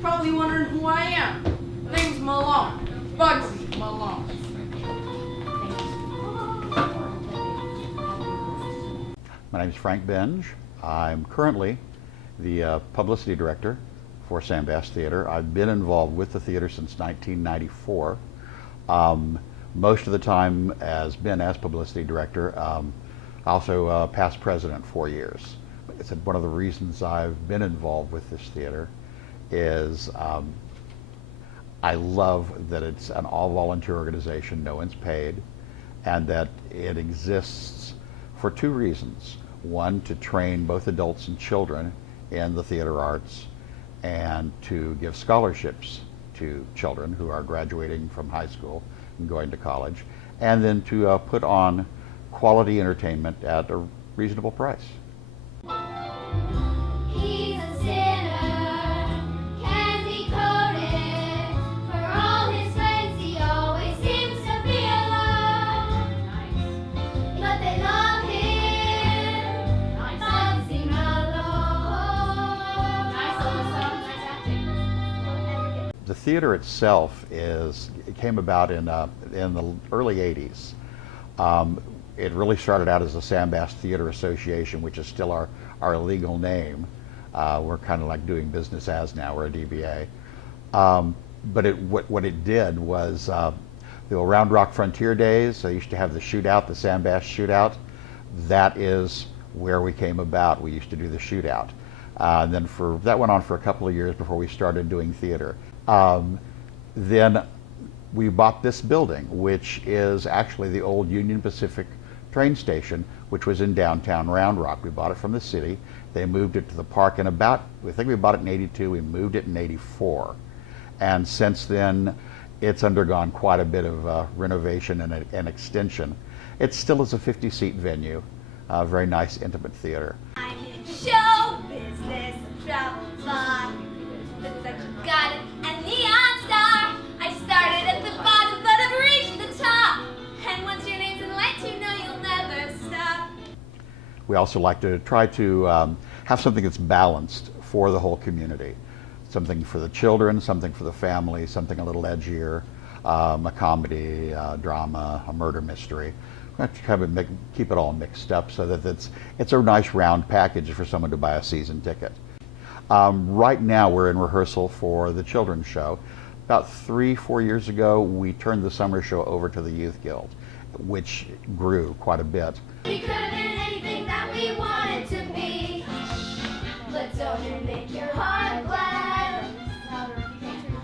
Probably wondering who I am. My name's Malone. Bugsy Malone. My name is Frank Benge. I'm currently the publicity director for Sandbass Theater. I've been involved with the theater since 1994. Most of the time as publicity director, also past president 4 years. It's one of the reasons I've been involved with this theater is I love that it's an all-volunteer organization, no one's paid, and that it exists for two reasons. One, to train both adults and children in the theater arts, and to give scholarships to children who are graduating from high school and going to college, and then to put on quality entertainment at a reasonable price. He's a sinner, candy-coated. For all his friends, he always seems to be alone. But they love him, Bugsy Malone. The theater itself it came about in the early 80s. It really started out as the Sandbass Theater Association, which is still our legal name. We're kind of like doing business as now, we're a DBA. But what it did was the Round Rock Frontier days, I used to have the shootout, the Sandbass shootout. That is where we came about. We used to do the shootout. And then that went on for a couple of years before we started doing theater. Then we bought this building, which is actually the old Union Pacific train station, which was in downtown Round Rock. We bought it from the city. They moved it to the park in I think we bought it in '82, we moved it in '84. And since then, it's undergone quite a bit of renovation and extension. It still is a 50-seat venue, a very nice, intimate theater. I'm in show business, travel vlog. Looks like you got it, a neon star. I started at the bottom, but I've reached the top. And once your name's in lights, you know you'll never stop. We also like to try to have something that's balanced for the whole community. Something for the children, something for the family, something a little edgier, a comedy, drama, a murder mystery. We have to kind of keep it all mixed up so that it's a nice round package for someone to buy a season ticket. Right now we're in rehearsal for the children's show. About 3-4 years ago, we turned the summer show over to the Youth Guild, which grew quite a bit. We could have been anything that we wanted to be. Let's only make your heart glad.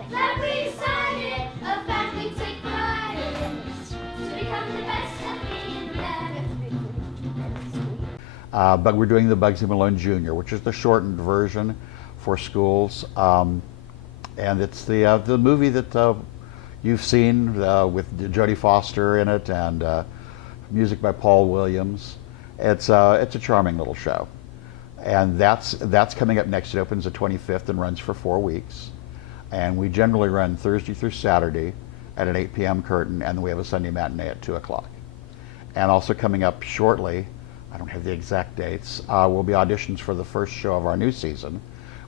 That we decided, a fact we take pride in, to become the best of being that. But we're doing the Bugsy Malone Jr., which is the shortened version for schools. And it's the movie that you've seen with Jodie Foster in it, and music by Paul Williams. It's a charming little show, and that's coming up next. It opens the 25th and runs for 4 weeks, and we generally run Thursday through Saturday at an 8 p.m. curtain, and then we have a Sunday matinee at 2 o'clock. And also coming up shortly, I don't have the exact dates, will be auditions for the first show of our new season,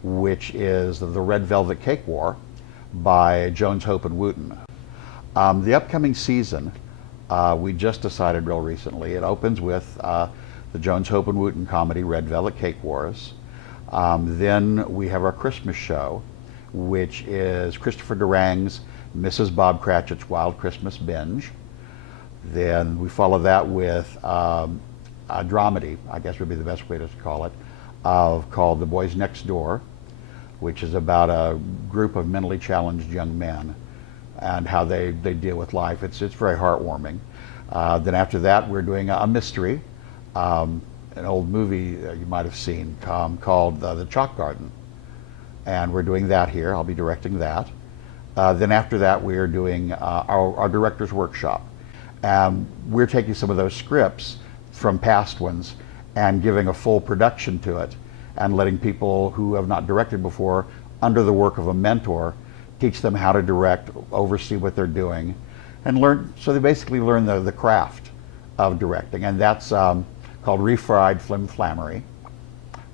which is the Red Velvet Cake War by Jones, Hope, and Wooten. The upcoming season, we just decided real recently, it opens with the Jones, Hope, and Wooten comedy Red Velvet Cake Wars. Then we have our Christmas show, which is Christopher Durang's Mrs. Bob Cratchit's Wild Christmas Binge. Then we follow that with a dramedy, I guess would be the best way to call it, called The Boys Next Door, which is about a group of mentally challenged young men and how they deal with life. It's very heartwarming. Then after that, we're doing a mystery, an old movie you might have seen called The Chalk Garden. And we're doing that here. I'll be directing that. Then after that, we are doing our director's workshop. We're taking some of those scripts from past ones and giving a full production to it, and letting people who have not directed before, under the work of a mentor, teach them how to direct, oversee what they're doing, and learn. So they basically learn the craft of directing, and that's called Refried Flim Flammery.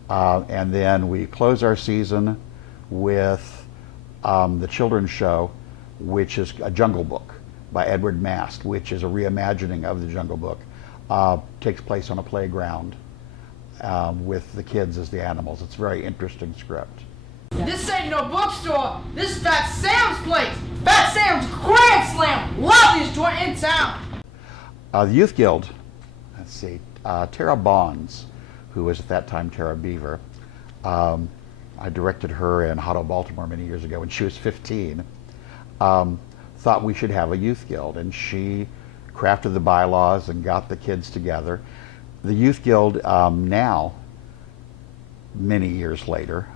And then we close our season with the children's show, which is a Jungle Book by Edward Mast, which is a reimagining of the Jungle Book, takes place on a playground with the kids as the animals. It's a very interesting script. This ain't no bookstore. This is Fat Sam's place. Fat Sam's Grand Slam. Loveliest joint in town. The Youth Guild, let's see, Tara Bonds, who was at that time Tara Beaver. I directed her in Hotto, Baltimore many years ago when she was 15. Thought we should have a youth guild, and she crafted the bylaws and got the kids together. The Youth Guild now, many years later,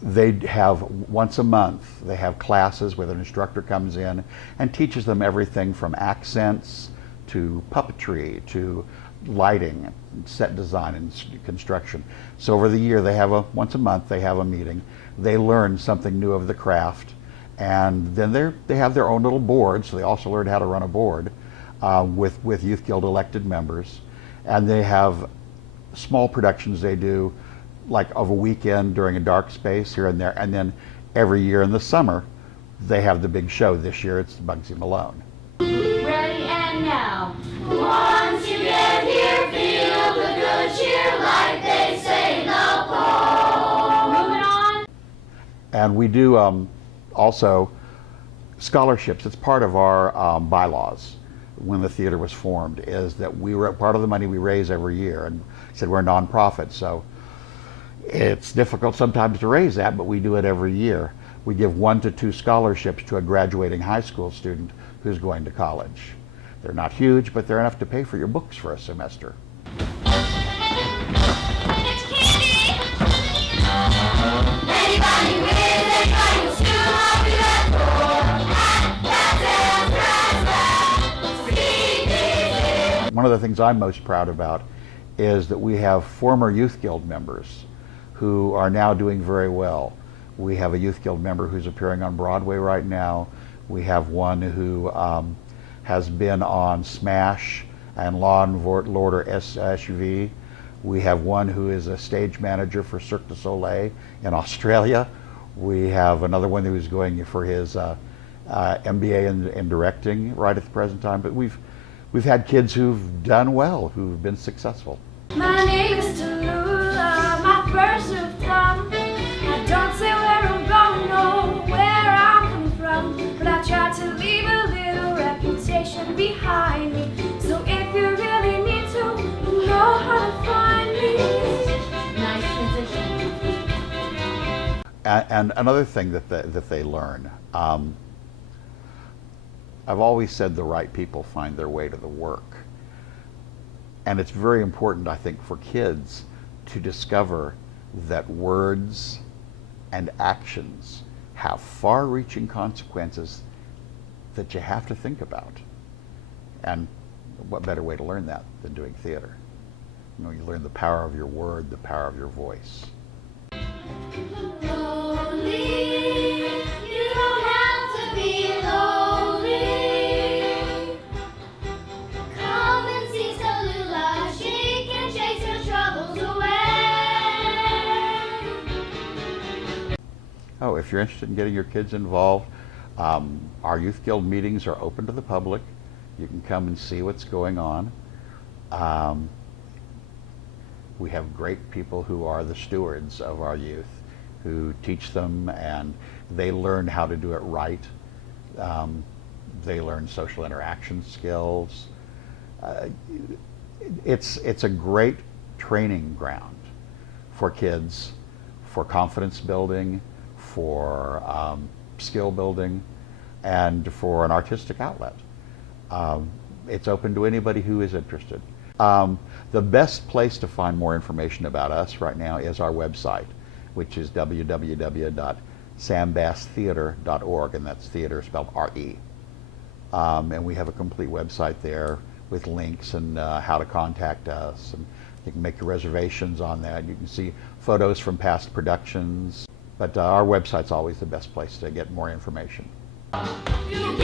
they have once a month, they have classes where an instructor comes in and teaches them everything from accents to puppetry to lighting, set design and construction. So over the year, they have once a month, they have a meeting. They learn something new of the craft, and then they have their own little board, so they also learn how to run a board with Youth Guild elected members. And they have small productions they do, like of a weekend during a dark space here and there, and then every year in the summer, they have the big show. This year it's Bugsy Malone. Ready and now. Once you get here, feel the good cheer like they say in the poem. Moving on. And we do also scholarships. It's part of our bylaws when the theater was formed, is that we were part of the money we raise every year. And said we're a nonprofit, so it's difficult sometimes to raise that, but we do it every year. We give 1 to 2 scholarships to a graduating high school student who's going to college. They're not huge, but they're enough to pay for your books for a semester. It's candy! Anybody with anybody will still up to that door. That's One of the things I'm most proud about is that we have former Youth Guild members who are now doing very well. We have a Youth Guild member who's appearing on Broadway right now. We have one who has been on Smash and Law and Order SUV. We have one who is a stage manager for Cirque du Soleil in Australia. We have another one who's going for his MBA in directing right at the present time. But we've had kids who've done well, who've been successful. My name is Tallulah, my first of thumb. I don't say where I'm going or where I'm coming from, but I try to leave a little reputation behind me. So if you really need to, you know how to find me. Nice transition. And another thing that they learn, I've always said the right people find their way to the work. And it's very important, I think, for kids to discover that words and actions have far-reaching consequences that you have to think about. And what better way to learn that than doing theater? You know, you learn the power of your word, the power of your voice. Lonely, you don't have to be lonely. Come and see Tallulah, she can chase your troubles away. Oh, if you're interested in getting your kids involved, our Youth Guild meetings are open to the public. You can come and see what's going on. We have great people who are the stewards of our youth, who teach them, and they learn how to do it right. They learn social interaction skills. It's a great training ground for kids, for confidence building, for skill building, and for an artistic outlet. It's open to anybody who is interested. The best place to find more information about us right now is our website, which is www.sambasstheater.org, and that's theater spelled R-E. And we have a complete website there with links and how to contact us, and you can make your reservations on that. You can see photos from past productions, but our website's always the best place to get more information. You